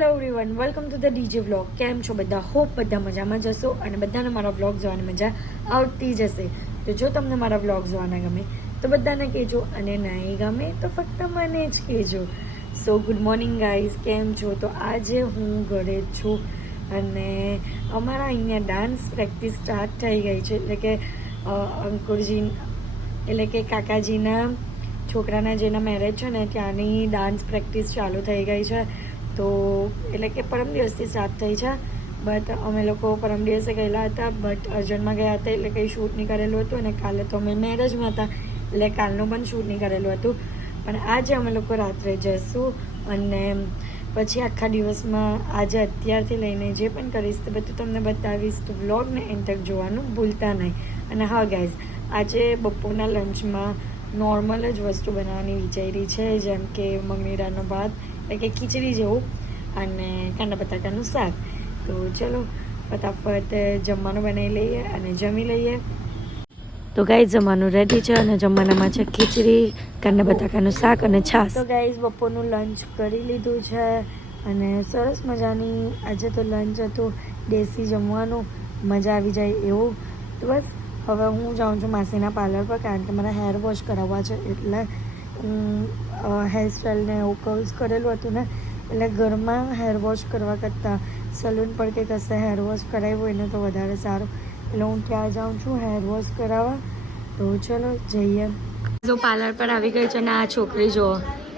Hello everyone, welcome to the DJ vlog. કેમ છો બધા? હોપ બધા મજામાં જશો અને બધાને મારા વ્લોગ જોવાની મજા આવતી જશે. તો જો તમને મારા વ્લોગ જોવાના ગમે તો બધાને કહેજો, અને નહીં ગમે તો ફક્ત મને જ કહેજો. સો ગુડ મોર્નિંગ ગાઈઝ, કેમ છો? તો આજે હું ઘરે છું અને અમારા અહીંયા ડાન્સ પ્રેક્ટિસ સ્ટાર્ટ થઈ ગઈ છે. એટલે કે અંકુરજી એટલે કે કાકાજીના છોકરાના જેના મેરેજ છે ને ત્યાંની ડાન્સ પ્રેક્ટિસ ચાલુ થઈ ગઈ છે. તો એટલે કે પરમ દિવસથી સ્ટાર્ટ થઈ છે, બટ અમે લોકો પરમ દિવસે ગયેલા હતા, બટ અર્જન્ટમાં ગયા હતા એટલે કંઈ શૂટ નહીં કરેલું હતું. અને કાલે તો અમે મેરેજમાં હતા એટલે કાલનું પણ શૂટ નહીં કરેલું હતું. પણ આજે અમે લોકો રાત્રે જઈશું અને પછી આખા દિવસમાં આજે અત્યારથી લઈને જે પણ કરીશ તે બધું તમને બતાવીશ. તો વ્લોગને એન્ડ તક જોવાનું ભૂલતા નહીં. અને હા ગાઈઝ, આજે બપોરના લંચમાં નોર્મલ જ વસ્તુ બનાવવાની વિચારી છે, જેમ કે મગની દાળનો ભાત એટલે કે ખીચડી જેવું અને કાંદા બટાકાનું શાક. તો ચલો ફટાફટ જમવાનું બનાવી લઈએ અને જમી લઈએ. તો ગાઈઝ જમવાનું રેડી છે અને જમવાનામાં છે ખીચડી, કાંદા બટાકાનું શાક અને છાશ. તો ગાઈઝ બપોરનું લંચ કરી લીધું છે અને સરસ મજાની આજે તો લંચ હતું, દેશી જમવાનું, મજા આવી જાય એવું. તો બસ હવે હું જાઉં છું માસીના પાર્લર પર, કારણ કે મારા હેર વોશ કરાવવા છે. એટલે હેરસ્ટાઈલને એવું કર્લ્સ કરેલું હતું ને, એટલે ઘરમાં હેર વોશ કરવા કરતાં સલૂન પર કે કશે હેર વોશ કરાવ્યું હોય ને તો વધારે સારું. એટલે હું ત્યાં જાઉં છું હેર વોશ કરાવવા. તો ચલો જઈએ. જો પાર્લર પર આવી ગઈ છે ને આ છોકરી જો,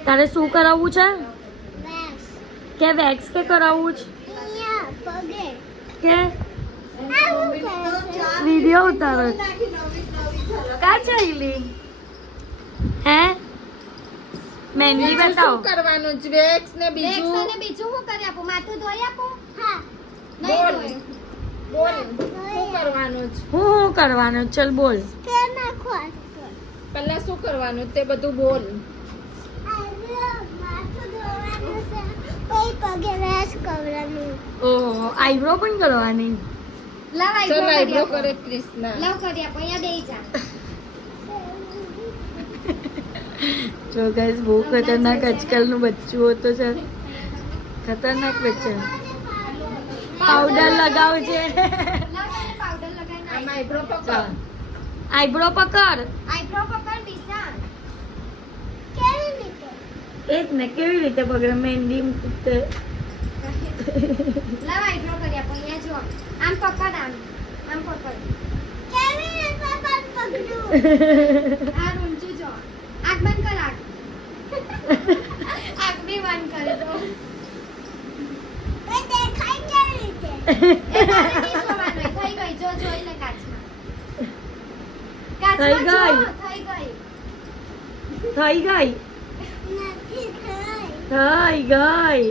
તારે શું કરાવવું છે? કે વેક્સ કે કરાવવું છે કે વિડીયો ઉતારો? કા ચાલી હે મહેંદી બતાવો. કરવાનું જ વેક્સ ને બીજું હું કરી આપું? માથું ધોઈ આપું? હા. બોલ બોલ શું કરવાનું છે? હું કરવાનું? ચલ બોલ. પહેલા શું કરવાનું તે બધું બોલ. ઓહો, આઈબ્રો પણ કરવાની? લાવ ચલ આઈબ્રો આઈબ્રો કરે ક્રિષ્ના. લાવ કરી આપો. અહીંયા બેહી જા. જો ગાઈસ બહુ ખતરનાક આજકાલનું બચ્ચું હોતો છે, ખતરનાક બચ્ચા. પાવડર લગાવજે. લાવ તને પાવડર લગાવીને આમ આઈબ્રો પકડ. આઈબ્રો પકડ. આઈબ્રો પકડ વિશાલ. કેવી રીતે? એ જ ને, કેવી રીતે પકડે? મહેંદી મૂકતે. લાવ આઈબ્રો કરી આપો. અહીંયા જો આમ પકડ, આમ પકડ. કેવી રીતે પકડું? આ ઊંચું જો. આંખ બંધ કર. આંખ બી બંધ કરી દો. એ દેખાય કેવી રીતે? એ તારે નહીં જોવાનું. થઈ ગઈ. જો જોઈ લે કાચમાં. થઈ ગઈ. થઈ ગઈ. થઈ ગઈ. નથી થઈ. થઈ ગઈ.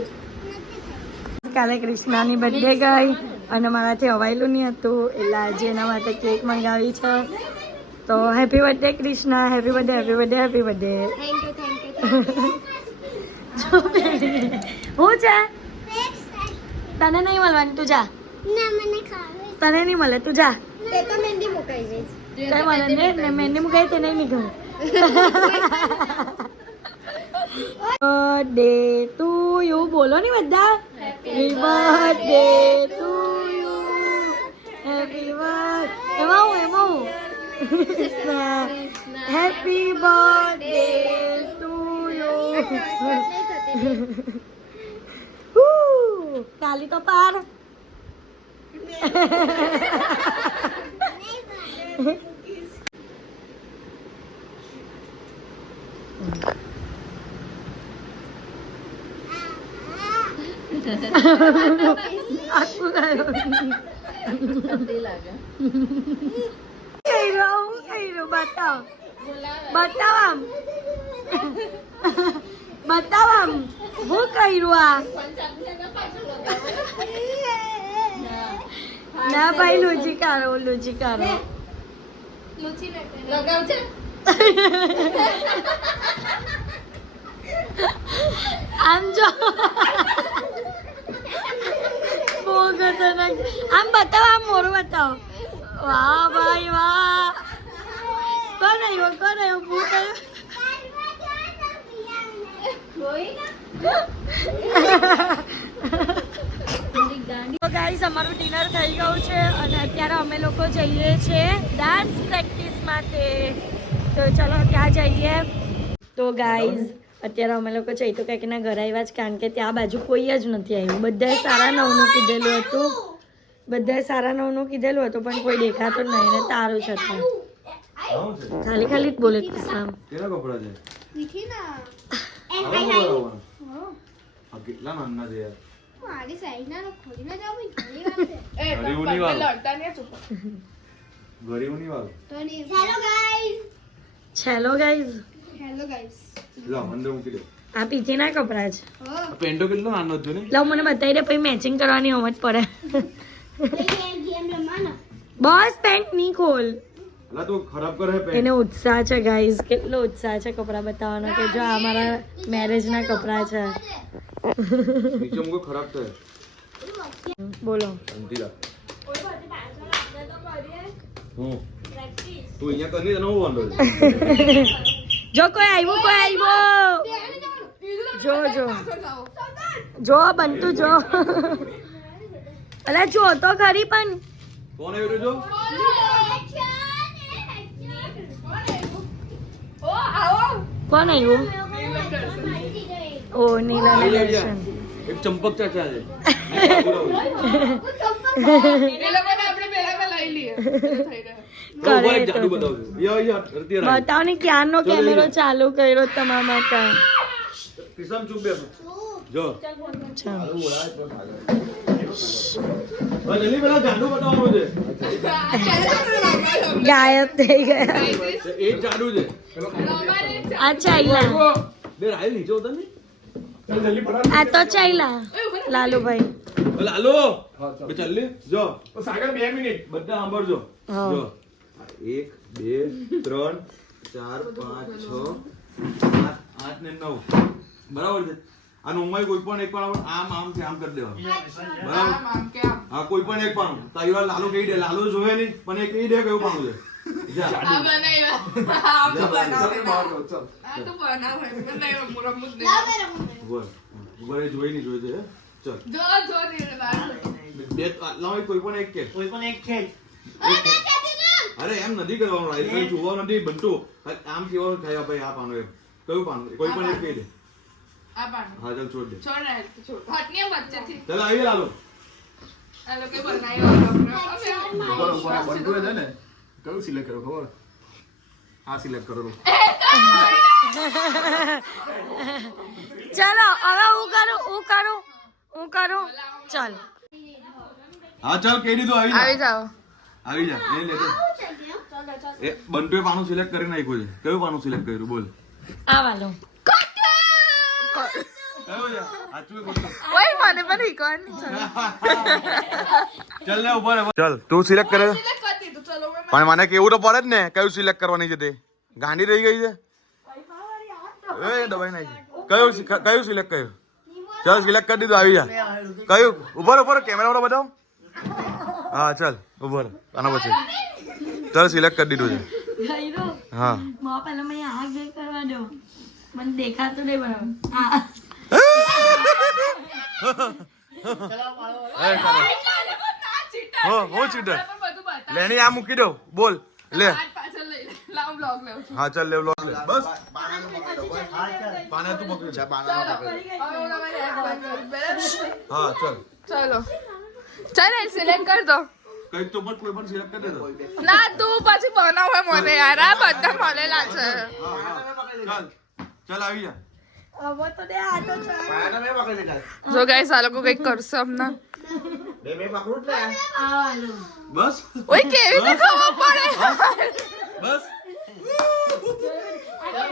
કાલે કૃષ્ણાની બર્થડે ગઈ અને મારાથી હવાયેલું નહીં હતું, એટલે આજે એના માટે કેક મંગાવી છે. તો happy birthday Krishna, happy birthday, happy birthday, happy birthday. Thank you, thank you, હું છે? તને નહીં મળવાની, તું જા. ના મને ખાવે. તને નહીં મળે, તું જા. તે તો મહેંદી મુકાઈ જઈશ. કઈ મળે ને મહેંદી મુકાઈ તે નહીં નીકળું. બર્થડે ટુ યુ બોલો ને બધા. Happy birthday to you, happy birthday. એમાં હું હેપી બર્થડે ટુ યુ. તાલી તો પાર. આખું ગયું બતાવ, બતાવ આમ, બતાવ આમ. હું કર્યું આ? ના ભાઈ, લુચીકારો, લુચીકારો. લગાવજે. આમ જો, બહુ ખતરનાક. આમ બતાવો, આમ મોરું બતાવો. વાહ ભાઈ વાહ. કોણ આવ્યો? કોણ આવ્યો? હું કર્યું. તો ગાઈસ અમારું ડિનર થઈ ગયું છે અને અત્યારે અમે લોકો જઈએ છીએ ડાન્સ પ્રેક્ટિસ માટે. તો ચલો ત્યાં જઈએ. તો ગાઈસ અત્યારે અમે લોકો ચૈતો કાકીના ઘર આવ્યા જ, કારણ કે ત્યાં બાજુ કોઈ જ નથી આવ્યું. બધાએ સારા 9નું કીધેલું હતું, બધાએ સારા 9નું કીધેલું હતું, પણ કોઈ દેખાતો જ નહીં. ને તારું છે ખાલી ખાલી જ બોલે આમ. કેના કપડા છે? મીઠીના કેટલા નાના છે યાર. મારી સાઈડના ખોલીને જાવ ઘણી વાત છે. ગરીબોની વાત. લડતા નહીં ચૂપ. ગરીબોની વાત. તો નહીં. Hello guys. Hello guys. Hello guys. લા અંદર મૂકી દે. આ પીછીના કપડા છે. હો આ પેન્ટો કેટલો નાનો છે ને. લાવ મને બતાવી દે, પછી મેચિંગ કરવાની સમજ પડે. ગેમ રમવાનો. બસ પેન્ટ નહીં ખોલ. અલા તું ખરાબ કરે પેન્ટ. એને ઉત્સાહ છે ગાઈઝ, કેટલો ઉત્સાહ છે કપડાં બતાવવાનો કે જો આ મારા મેરેજના કપડાં છે. નીચે મૂકો ખરાબ થાય. બોલો. શાંતિ રાખ. હું તું અહીંયા કરની તને હું વાંધો છે? જો કોઈ આવ્યું. જો જો બનતું જો. અલા જો તો ખરી પણ કોણ આવ્યું જો? કોણ આવ્યું? ઓ નીલા દર્શન. એક ચંપક ચાચા છે. કરે જાદુ તો. બતાવજો. યા બતાવ ને ક્યારનો કેમેરો ચાલુ કર્યો તમારા માટે. કિશન ચૂપ બેસો. જો અચ્છા. જલ્દી પેલા જાદુ બતાવવાનું છે. ગાયબ થઈ ગયા. એ જ જાદુ છે. આ ચાઈલા, બે રાયલ નીચે ઉતર ને. આ તો ચાઈલા લાલુભાઈ. લાલો બે ચાલ લે. જો સાગર 2 મિનિટ બધા સાંભળજો. હા. જો 1 2 3 4 5 6 7 8 ને 9 બરાબર છે. આ નોમાં કોઈ પણ એક પણ આમ છે, આમ કરી દેવાનું બરાબર. હા કોઈ પણ એક પાનું તારી વાર લાલો કહી દે. લાલો જોવે નહીં પણ એ કહી દે કયું પાનું છે. જા. ઉભો રહે, જોઈ નહીં જોઈ દે. ચલ બે લાવો કોઈ પણ એક કે. અરે એમ નથી કરવાનું. રાઈટ કઈ જોવાનું નથી બનતું. આમ કેવાનું થાય ભાઈ આ પાનું એમ કયું પાનું કોઈ પણ એક કહી દે. હા ચાલ છોડ દે. ચાલ આવી લાલો. કયું સિલેક્ટ કરો ખબર? આ સિલેક્ટ કરો. ચલો હવે હું કરું. ચાલ હા ચાલ કહી દીધું. આવી જાઓ. આવી જા. એ લે એ બંટુએ પાનું સિલેક્ટ કરી નાખ્યું છે. કયું પાનું સિલેક્ટ કર્યું બોલ? આ વાલો. કયું છે? સાચું બોલ. ઓય મને પણ ઈકોન ચાલ લે ઉભા રહે. ચાલ તું સિલેક્ટ કરે. પણ મને કેવું તો પડે જ ને કયું સિલેક્ટ કરવાની છે તે. ગાંડી રહી ગઈ છે. એ દબાઈ નાખી. કયું સિલેક્ટ કર્યું? ચાલ સિલેક્ટ કરી દીધું. આવી જા. કયું? ઉપર કેમેરા વાળો બતાવ. હા ચાલ ઉપર આના પછી. ચાલ સિલેક્ટ કરી દીધું છે. હા પહેલા મને આ ગેમ કરવા દો, મને દેખાતું નહીં બરાબર. હું ચીટર લેણી આ મૂકી દો. બોલ લે. હા ચાલ લે લો બસ. પાના તું પકડી જા. હા ચાલ ચલો ચાલ સિલેક્ટ કર દો. કઈ તો પણ કોઈ પણ સિલેક્ટ કરી દેતો. ના તું પછી બનાવે મને યાર. આ બધા મળેલા છે. ચાલ ચાલ આવી જા. હવે તો દે આ તો ચાલ. જો ગાઈસ આ લોકો કઈક કરશે હમણાં. આ વાલો. બસ ઓય કેવી રીતે ખબર પડે? બસ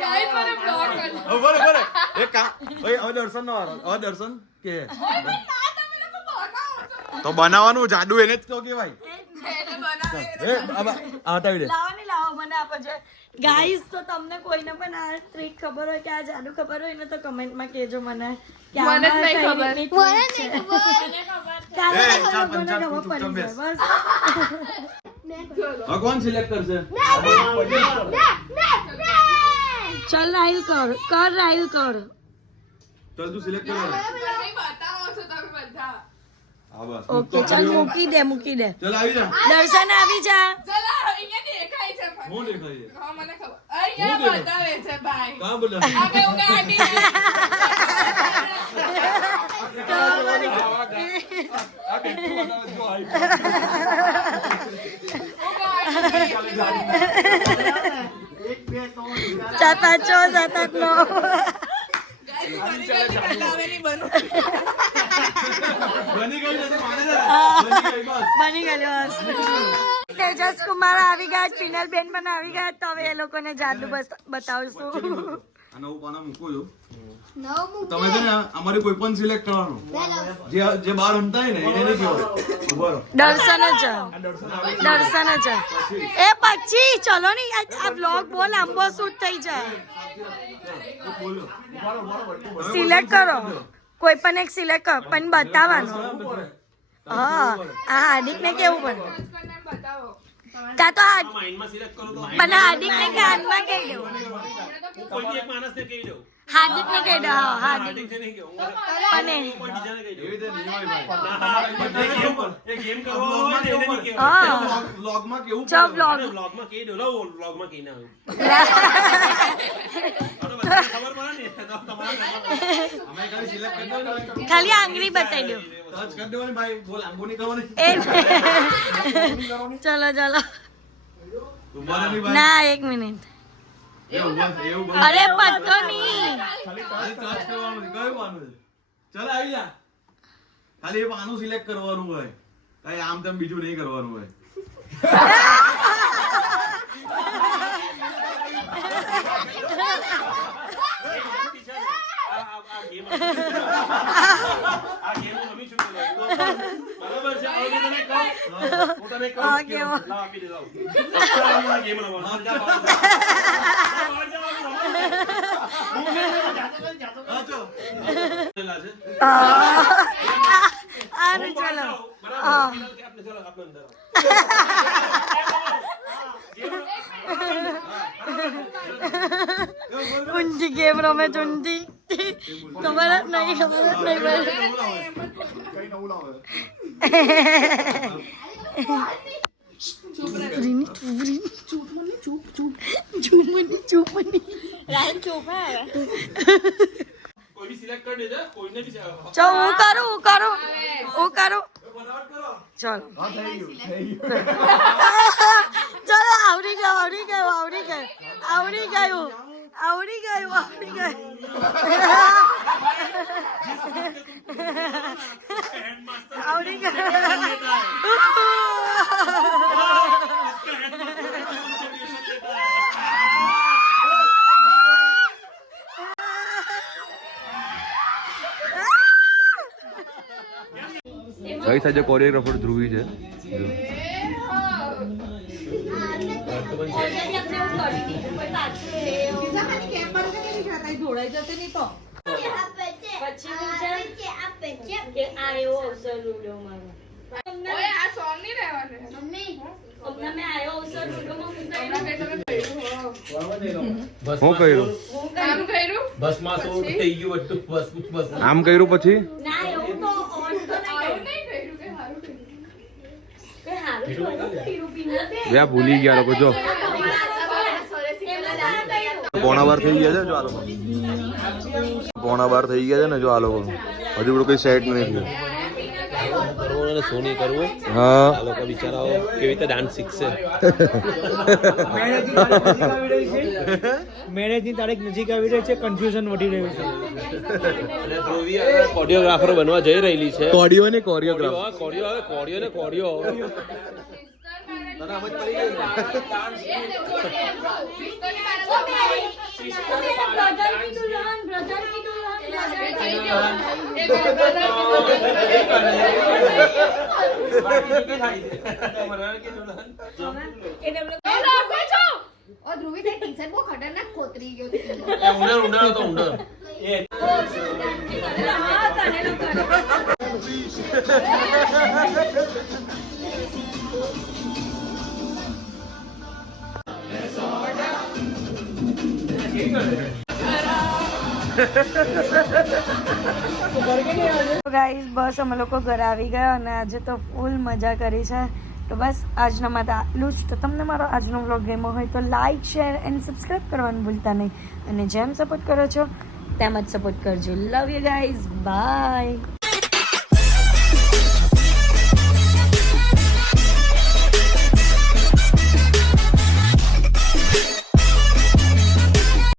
ગાઈસ મને બ્લોક કર. બરે બરે એક કામ. ઓય હવે દર્શન નો વારો. હવે દર્શન કે તો બનાવવાનું જાદુ એને જ તો કેવાય. એ હવે હટાવી દે. લાવો મને આપો છે ગાઈસ. તો તમને કોઈને પણ આ ટ્રીક ખબર હોય કે આ જાદુ ખબર હોય ને તો કમેન્ટમાં કહેજો મને કે મને જ આમાં નહીં કઈ ખબર. રીતની trick છે. કાલે એ, તો ચાલ, લોકોને ચાલ, ખબર તું ચૂપચાપ પડી બેસ. જાય. બસ હવે કોણ સિલેક્ટ કરશે? ચલ રાહિલ કર રાહિલ કર. ચાલ તું સિલેક્ટ કર. બતાવો છો તમે બધા. હા બસ ઓકે ચાલ મૂકી દે ચાલ આવી જા દર્શન આવી જા ચલો અહીંયા દેખાય છે પણ. હું દેખાય છે હા મને ખબર અહીંયા બતાવે છે ભાઈ કાં બોલે આગે હું ગાડી સાત આઠ છ સાત આઠ નવ બની ગઈ નથી માને છે બની ગઈ બસ બની ગયેલો તેજસ કુમાર આવી ગયા પિનલ બેન પણ આવી ગયા તો હવે એ લોકોને જાદુ બતાવશું આ નવું પાના મૂકું છું નવ મૂકે. તમે છે ને અમારી કોઈ પણ સિલેક્ટ કરવાનું જે બાર રમતા હોય ને એને નહીં કહેવાય ઉભા રહો દર્શન જ એ પછી ચલો ની આ બ્લોગ બહુ લાંબો શૂટ થઈ જાય બોલો સિલેક્ટ કરો કોઈ પણ એક સિલેક્ટ કરો પણ બતાવવાનું હા આ હાર્દિક ને કેવું પણ બતાવો તા તો પણ હાર્દિક ને કાનમાં કહી દઉં હાર્દિક ને કહી દો હા હાર્દિક પણ એવી રીતે નહીં હોય ભાઈ હા વ્લોગમાં કેવું જો બ્લોગ અમે ખાલી સિલેક્ટ કરી દેવાનું ખાલી આંગળી બતાવી દો ટચ કરી દેવાની ભાઈ બોલ આંબો નહીં કરવાની ચલો ચલો ઉભા રહો નહીં ભાઈ ના એક મિનિટ એવું બસ અરે પતો નહીં ખાલી ટચ કરવાનું છે કયું પાનું છે ચાલ આવી જા ખાલી એ પાનું સિલેક્ટ કરવાનું હોય કઈ આમ તેમ બીજું નહીં કરવાનું હોય હા કેવો હા ચો આને ચલો હા ઊંધી ગેમ રમે ઊંધી ખબર જ નહીં કઈ નવું લાવે ચો હું કરું ચલો ચલો આવડી ગયું ગઈ સાજે કોરિયોગ્રાફર ધ્રુવી છે ઓય આ સોંગ નહીં રહેવાનું મમ્મી હું કર્યું આમ કર્યું બસમાં તો થઈ ગયું બધું બસ આમ કર્યું પછી આવું નહીં કર્યું કે સારું ભૂલી ગયા લોકો જો પોણા બાર થઈ ગયા છે જો આ લોકો પોણા બાર થઈ ગયા છે ને જો આ લોકો હજુ બધું કઈ સેટ નહીં થયું કરવો અને સોની કરવું હા આ લોકો બિચારાઓ કેવી રીતે ડાન્સ શીખશે મેરેજની તારીખ નજીક આવી રહી છે કન્ફ્યુઝન વધી રહ્યું છે અને ધ્રુવી કોરિયોગ્રાફર બનવા જઈ રહેલી છે કોડિયો ને કોરિયોગ્રાફ કોડિયો ઓ ધ્રુવી તે ટી-શર્ટ બહુ ખતરનાક ખોતરી ગયો છે ઉંદર હતો ઉંદર ગાઈઝ બસ અમે લોકો ઘરે આવી ગયા અને આજે તો ફૂલ મજા કરી છે. તો બસ આજના માટે આટલું જ. તો તમને મારો આજનો વ્લોગ ગમ્યો હોય તો લાઇક શેર એન્ડ સબસ્ક્રાઈબ કરવાનું ભૂલતા નહીં. અને જેમ સપોર્ટ કરો છો તેમ જ સપોર્ટ કરજો. Love you guys, by.